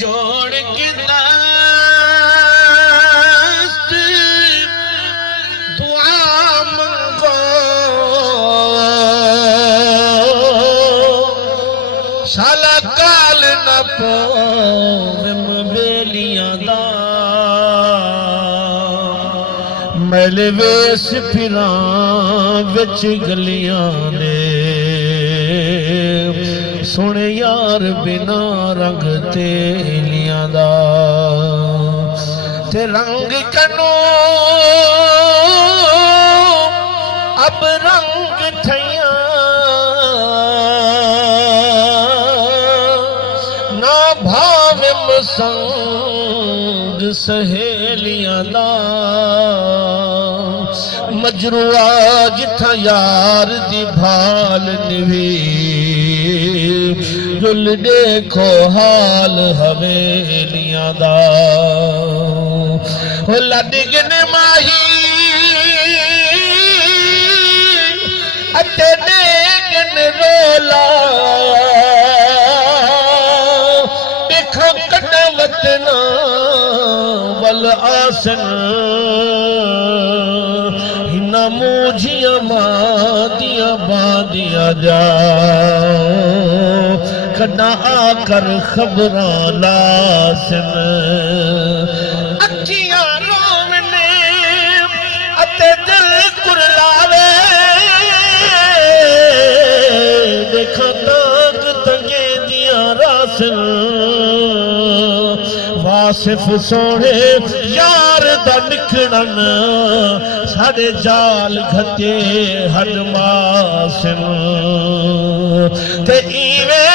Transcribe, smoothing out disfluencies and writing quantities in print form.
जोड़ के दस्त दुआ मंगो शाला काल न पोवम बेलियां दा मैल वेस फिरां विच गलियां ने सुन यार बिना रंग तेलियां दा ते रंग कनो अब रंग ठइया ना भावे संग सहेलियां दा मजरुआ जिथा यार दी भाल निवी जुल देखो हाल हवेलियां दा लडगन माही अते डेगन रोला देखो कटवतना वल आसन हिना मूझिया मादिया बादिया जाओ कना आकर खबरां लासन अखियां रोवने अते दिल कुरलावे देखा ताक तंगे दिया रासन वासिफ सोने यार दा निकड़न साडे जाल घते हडमासन ते इवें